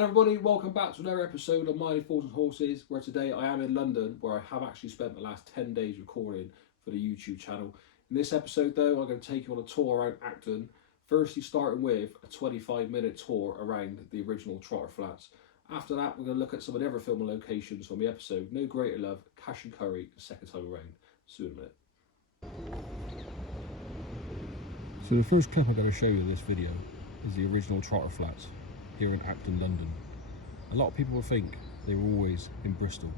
Hello everybody, welcome back to another episode of Mighty Forces and Horses, where today I am in London, where I have actually spent the last 10 days recording for the YouTube channel. In this episode though, I'm going to take you on a tour around Acton, firstly starting with a 25-minute tour around the original Trotter flats. After that, we're going to look at some of the other filming locations from the episode No Greater Love, Cash and Curry, the second time around. See you in a minute. So the first clip I'm going to show you in this video is the original Trotter flats here in Acton, London. A lot of people will think they were always in Bristol,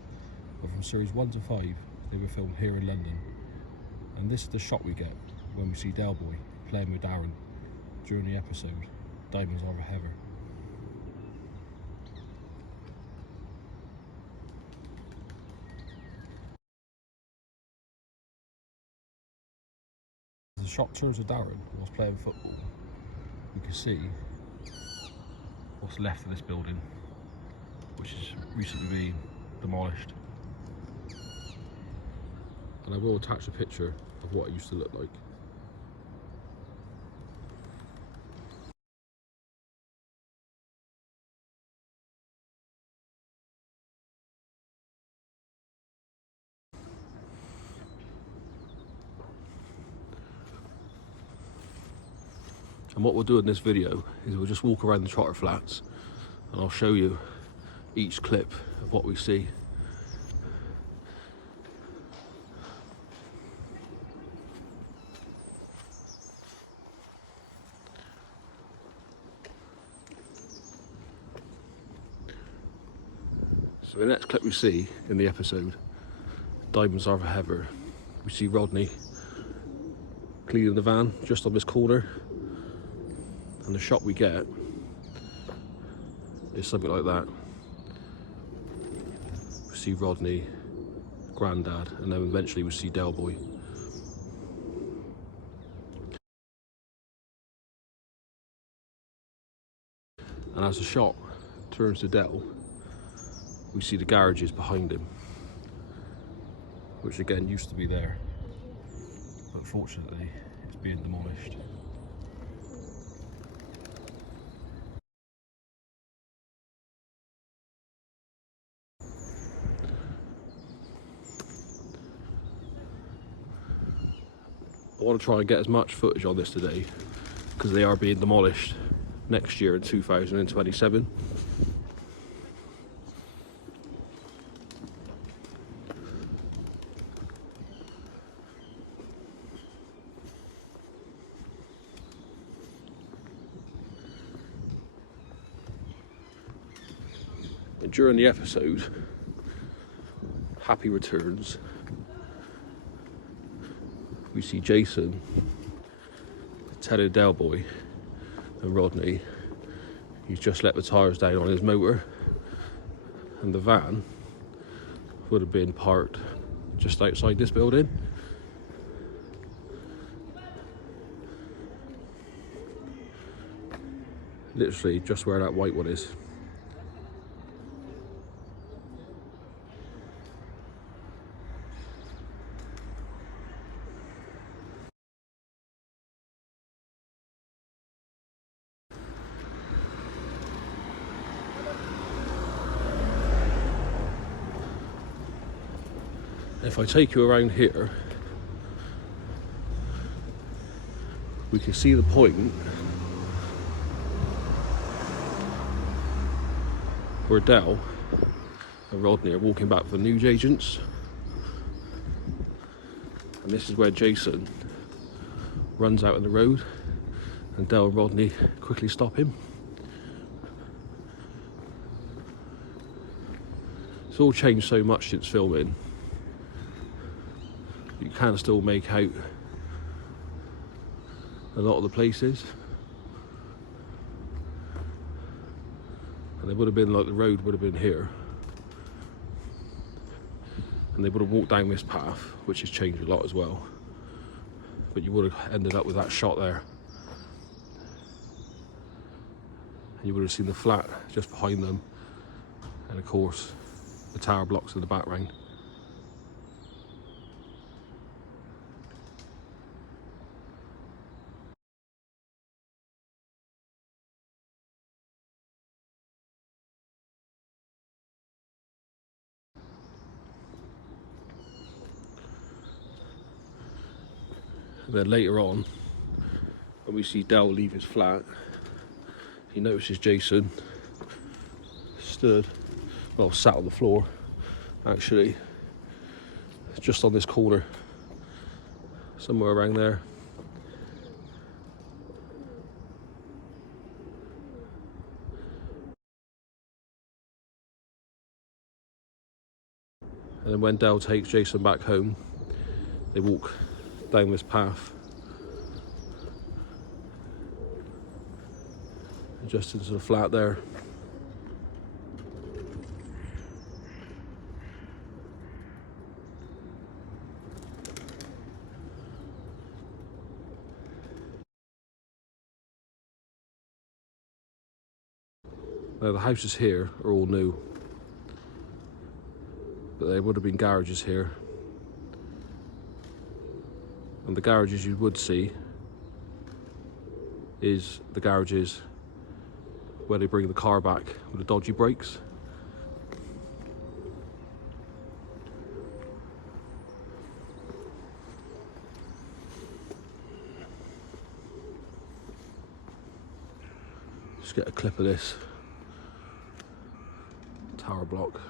but from series 1 to 5 they were filmed here in London. And this is the shot we get when we see Del Boy playing with Darren during the episode Diamonds Are Heather. As the shot turns to Darren whilst playing football, you can see what's left of this building, which has recently been demolished. And I will attach a picture of what it used to look like. And what we'll do in this video is we'll just walk around the Trotter flats and I'll show you each clip of what we see. So the next clip we see in the episode, Diamonds Are Heather, we see Rodney cleaning the van just on this corner, and the shot we get is something like that. We see Rodney, Grandad, and then eventually we see Del Boy. And as the shot turns to Del, we see the garages behind him, which again used to be there, but fortunately it's being demolished. I want to try and get as much footage on this today because they are being demolished next year in 2027. And during the episode, Happy returns. We see Jason telling Del Boy and Rodney he's just let the tyres down on his motor, and the van would have been parked just outside this building. Literally just where that white one is. If I take you around here, we can see the point where Del and Rodney are walking back for the news agents. And this is where Jason runs out on the road and Del and Rodney quickly stop him. It's all changed so much since filming. You can still make out a lot of the places, and they would have been like the road would have been here, and they would have walked down this path, which has changed a lot as well, but you would have ended up with that shot there, and you would have seen the flat just behind them, and of course the tower blocks in the background. And then later on, when we see Dell leave his flat, he notices Jason sat on the floor, actually, just on this corner, somewhere around there. And then when Dell takes Jason back home, they walk down this path just into the flat there. Now the houses here are all new, but there would have been garages here. And the garages you would see is the garages where they bring the car back with the dodgy brakes. Just get a clip of this tower block.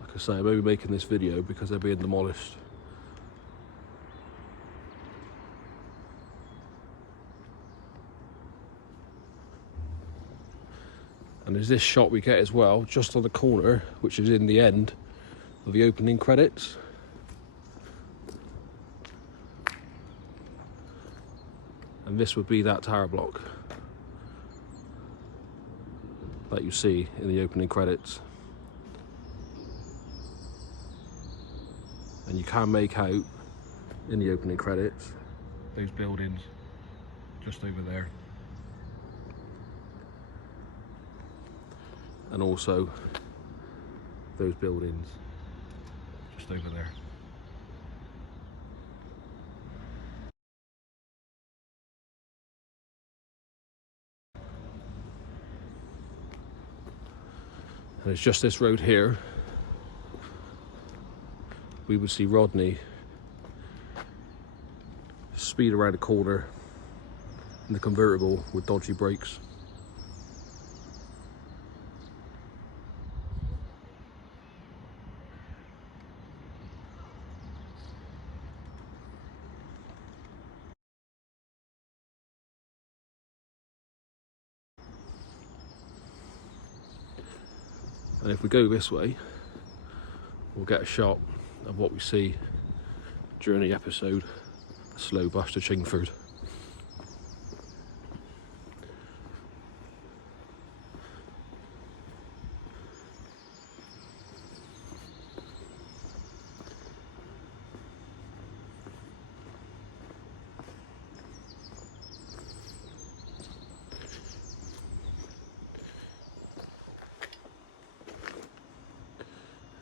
Like I say, I'm only making this video because they're being demolished. And there's this shot we get as well, just on the corner, which is in the end of the opening credits. And this would be that tower block that you see in the opening credits. And you can make out in the opening credits those buildings just over there. And also those buildings just over there. And it's just this road here. We would see Rodney speed around a corner in the convertible with dodgy brakes. And if we go this way, we'll get a shot of what we see during the episode, Slow Bus to Chingford.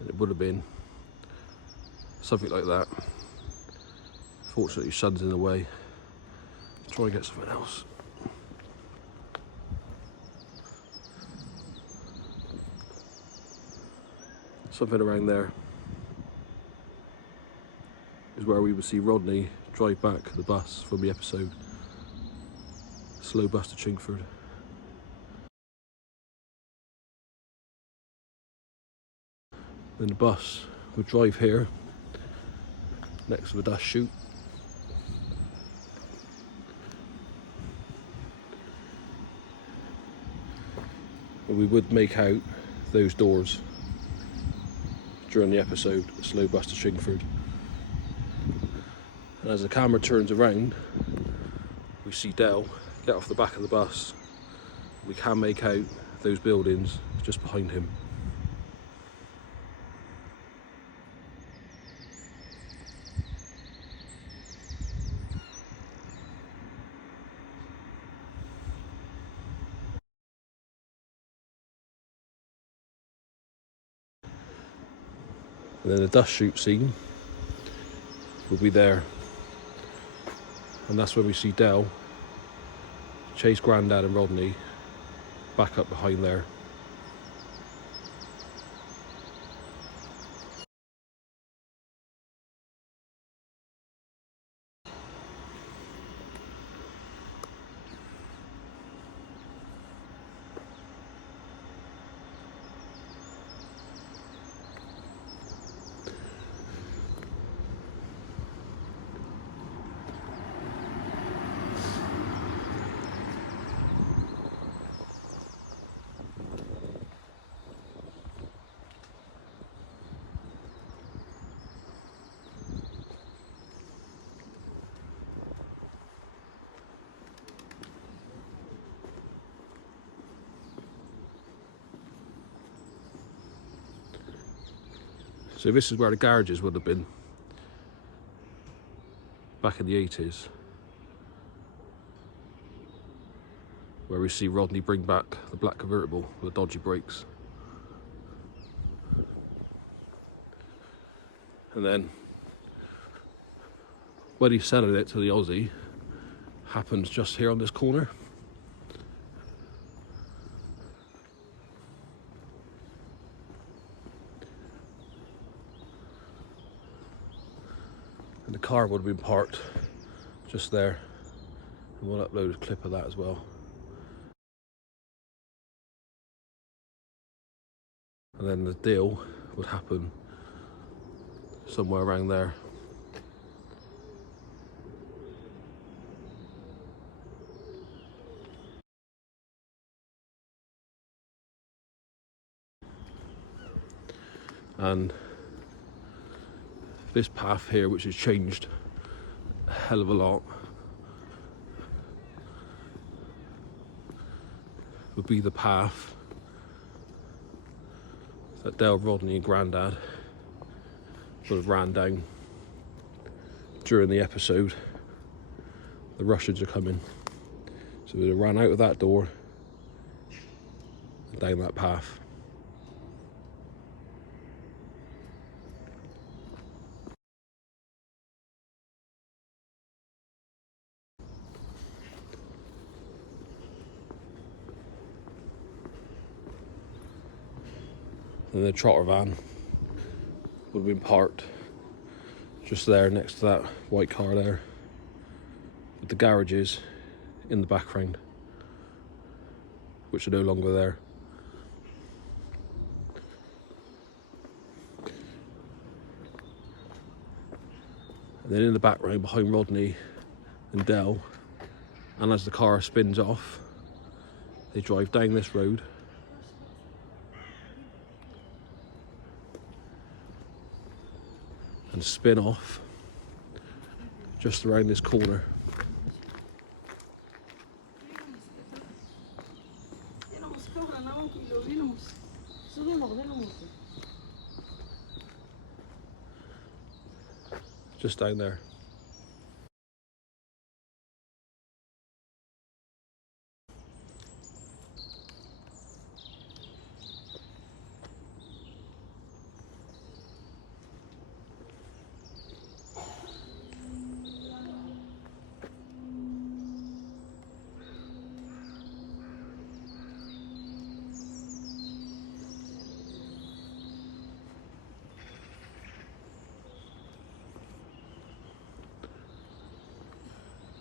And it would have been something like that. Fortunately, sun's in the way. Let's try and get something else. Something around there is where we would see Rodney drive back the bus from the episode, Slow Bus to Chingford. Then the bus would drive here, next to the dust chute. And we would make out those doors during the episode, Slow Bus to Chingford. And as the camera turns around, we see Dell get off the back of the bus. We can make out those buildings just behind him. And then the dust chute scene will be there. And that's where we see Dell chase Grandad and Rodney back up behind there. So this is where the garages would have been back in the 80s, where we see Rodney bring back the black convertible with the dodgy brakes. And then when he's selling it to the Aussie, happens just here on this corner. And the car would have been parked just there. And we'll upload a clip of that as well. And then the deal would happen somewhere around there. And this path here, which has changed a hell of a lot, would be the path that Dale, Rodney and Grandad would have ran down during the episode. The Russians are coming. So they ran out of that door and down that path. And the Trotter van would have been parked just there next to that white car there, with the garages in the background, which are no longer there. And then in the background behind Rodney and Dell, and as the car spins off, they drive down this road and spin off just around this corner. Just down there.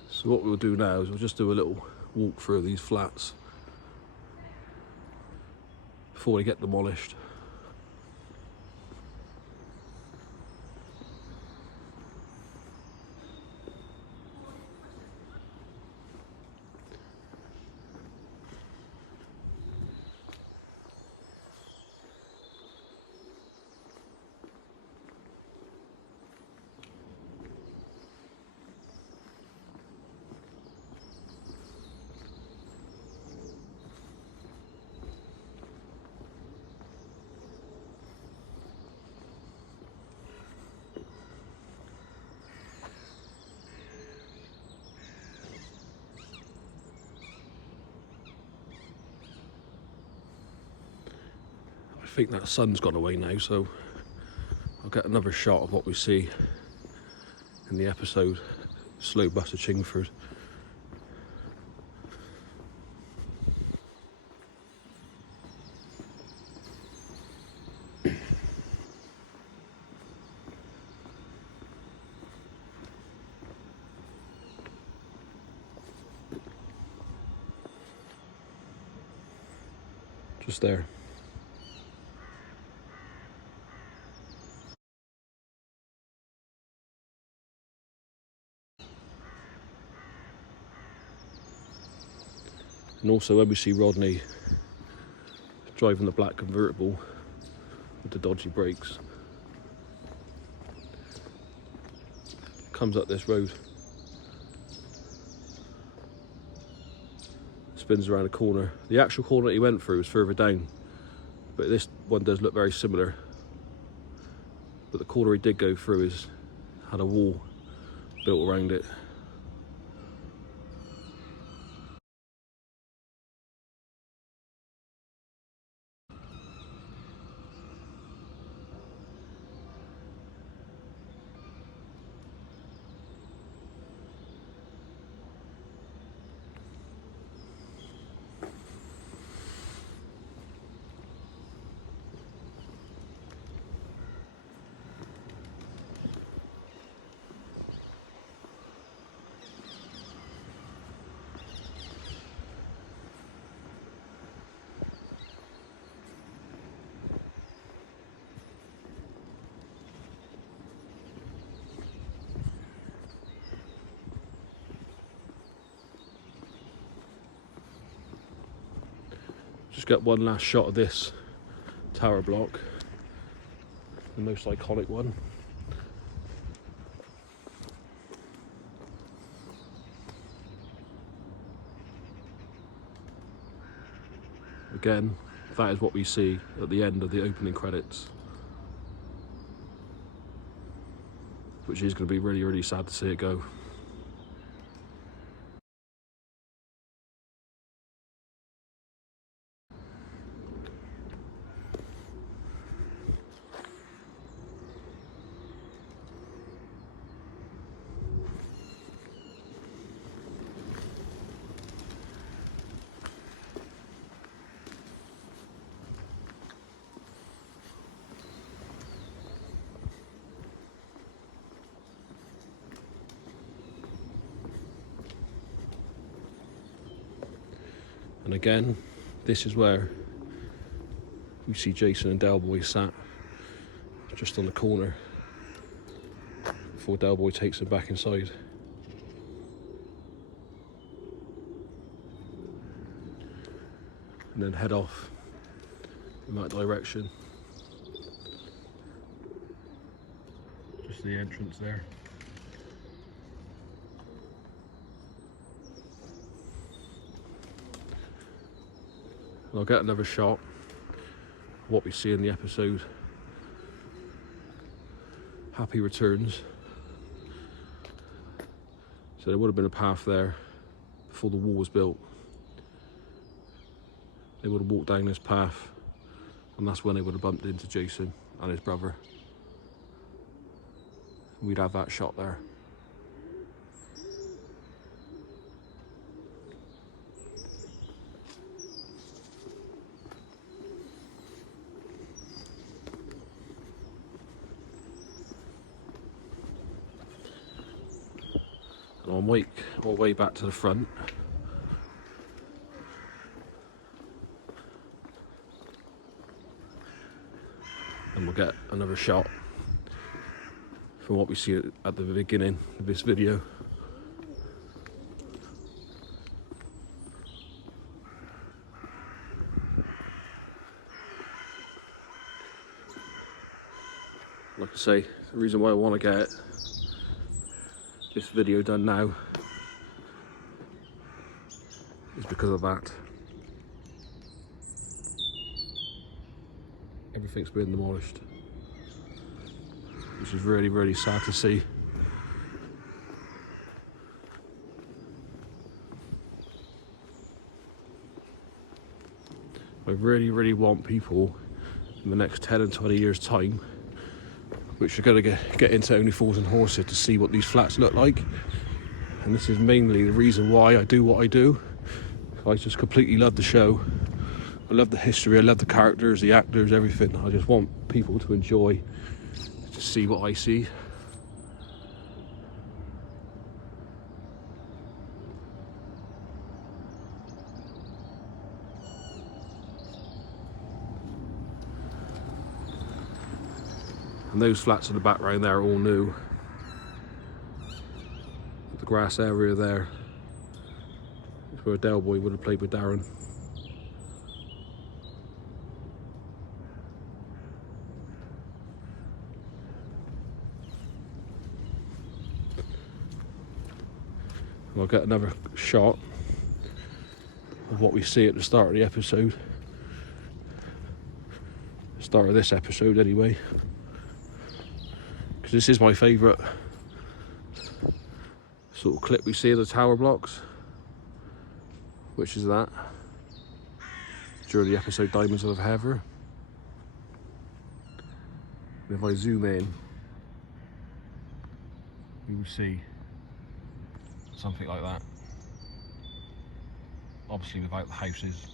So what we'll do now is we'll just do a little walk through these flats before they get demolished. I think that sun's gone away now, so I'll get another shot of what we see in the episode Slow Bus to Chingford. Just there. And also when we see Rodney driving the black convertible with the dodgy brakes, comes up this road, spins around a corner. The actual corner that he went through was further down, but this one does look very similar. but the corner he did go through had a wall built around it. Just get one last shot of this tower block, the most iconic one. Again, that is what we see at the end of the opening credits, which is going to be really, really sad to see it go. And again, this is where we see Jason and Del Boy sat just on the corner before Del Boy takes him back inside. And then head off in that direction. Just the entrance there. And I'll get another shot of what we see in the episode. Happy returns. So there would have been a path there before the wall was built. They would have walked down this path, and that's when they would have bumped into Jason and his brother. We'd have that shot there. And I'll make our way back to the front. And we'll get another shot from what we see at the beginning of this video. Like I say, the reason why I want to get this video done now is because of that. Everything's been demolished, which is really, really sad to see. I really, really want people in the next 10 and 20 years time, which are going to get into Only Fools and Horses, to see what these flats look like. And this is mainly the reason why I do what I do. I just completely love the show. I love the history, I love the characters, the actors, everything. I just want people to enjoy, to see what I see. And those flats in the background there are all new. The grass area there is where Del Boy would have played with Darren. And I'll get another shot of what we see at the start of the episode. Start of this episode anyway. because this is my favourite sort of clip we see of the tower blocks, which is that during the episode Diamonds of Heather. And if I zoom in, you will see something like that. Obviously without the houses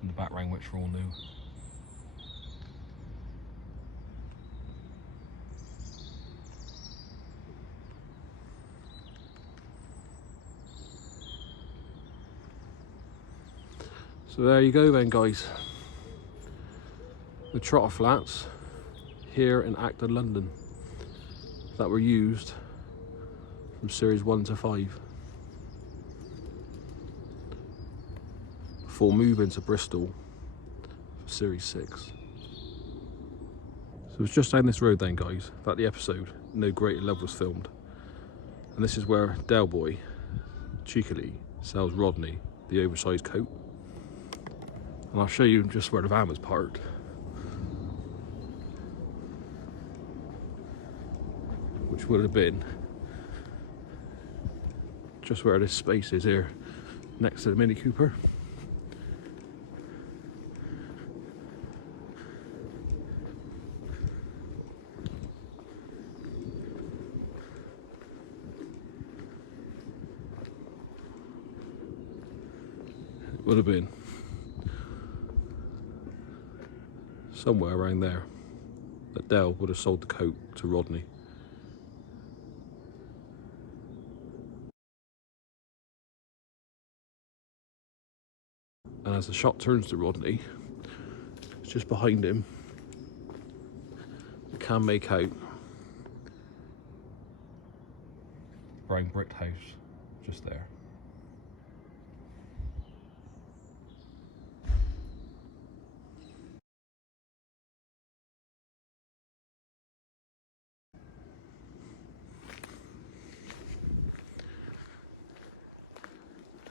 in the background, which are all new. So there you go then, guys. The Trotter flats here in Acton, London, that were used from series 1 to 5 before moving to Bristol for series 6. So it's just down this road then, guys, that the episode No Greater Love was filmed. And this is where Del Boy cheekily sells Rodney the oversized coat. And I'll show you just where the van was parked. Which would have been just where this space is here, next to the Mini Cooper. It would have been somewhere around there that Del would have sold the coat to Rodney. And as the shot turns to Rodney, it's just behind him. You can make out brown brick house just there.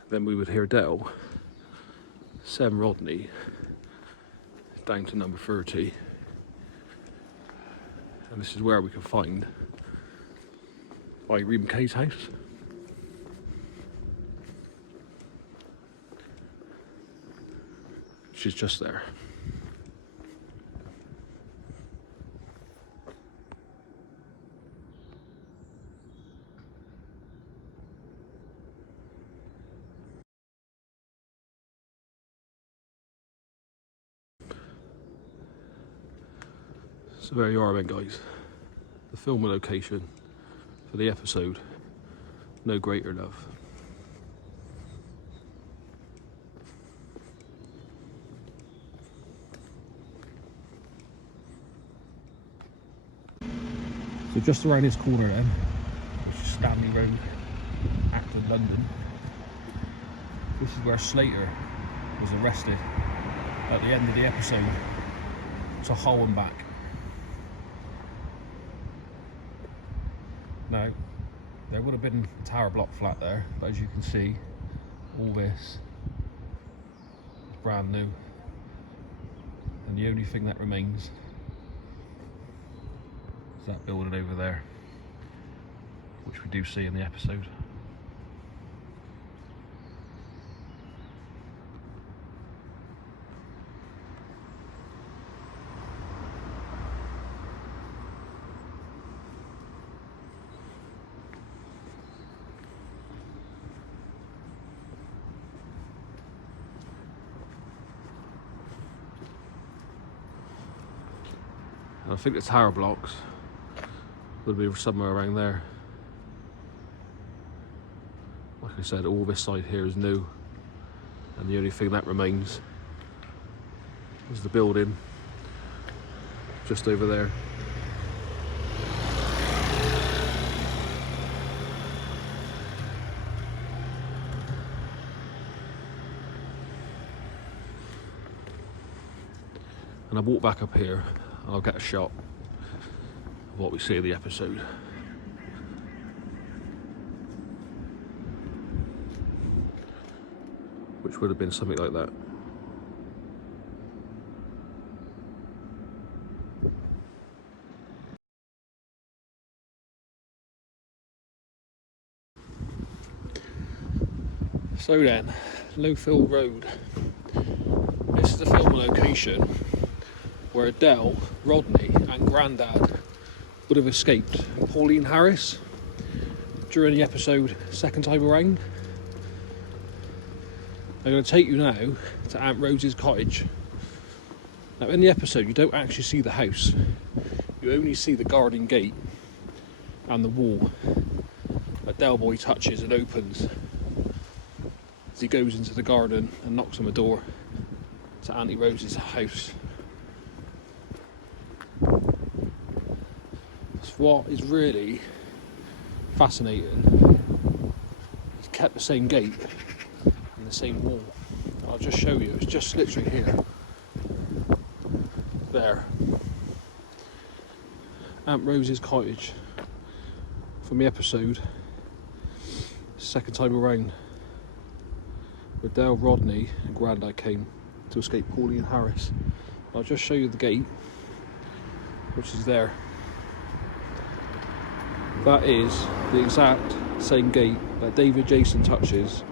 Then we would hear Del send Rodney down to number 30, and this is where we can find Irene Kay's house. She's just there. So there you are then, guys, the filming location for the episode No Greater Love. So just around this corner then, which is Stanley Road, Acton, London, this is where Slater was arrested at the end of the episode to Hull and back. Now, there would have been a tower block flat there, but as you can see, all this is brand new, and the only thing that remains is that building over there, which we do see in the episode. I think the tower blocks would be somewhere around there. Like I said, all this side here is new, and the only thing that remains is the building just over there. And I walk back up here, and I'll get a shot of what we see in the episode. Which would have been something like that. So then, Lowfield Road. This is the film location where Adele, Rodney and Grandad would have escaped Pauline Harris during the episode Second Time Around. I'm going to take you now to Aunt Rose's cottage. Now in the episode you don't actually see the house, you only see the garden gate and the wall that Del Boy touches and opens as he goes into the garden and knocks on the door to Auntie Rose's house. So what is really fascinating, he's kept the same gate and the same wall. I'll just show you, it's just literally here. There. Aunt Rose's cottage from the episode Second Time Around, where Dale, Rodney and Grandad came to escape Pauline Harris. I'll just show you the gate, which is there. That is the exact same gate that David Jason touches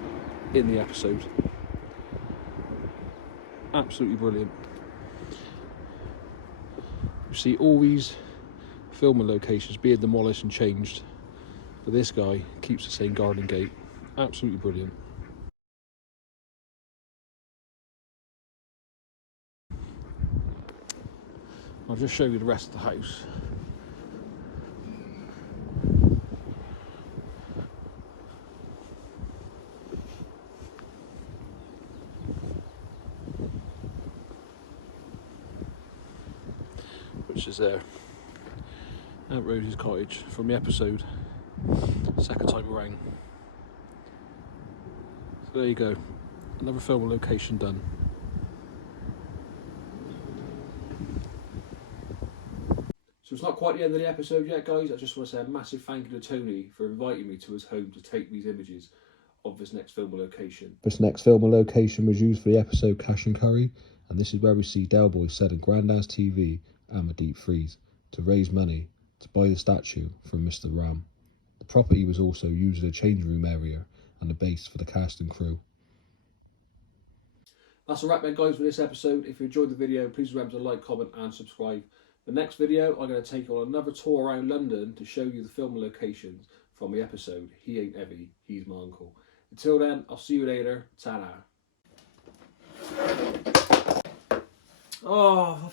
in the episode. Absolutely brilliant. You see all these filming locations being demolished and changed, but this guy keeps the same garden gate. Absolutely brilliant. I'll just show you the rest of the house. Which is there. Aunt Rose's cottage from the episode Second Time Around. So there you go. Another filming location done. So it's not quite the end of the episode yet, guys. I just want to say a massive thank you to Tony for inviting me to his home to take these images of this next filming location. This next filming location was used for the episode Cash and Curry, and this is where we see Del Boy selling Grandad's TV and the deep freeze to raise money to buy the statue from Mr. Ram. The property was also used as a change room area and a base for the cast and crew. That's a wrap then, guys, for this episode. If you enjoyed the video, please remember to like, comment and subscribe. The next video, I'm going to take you on another tour around London to show you the filming locations from the episode He Ain't Evie, He's My Uncle. Until then, I'll see you later. Ta-da. Oh,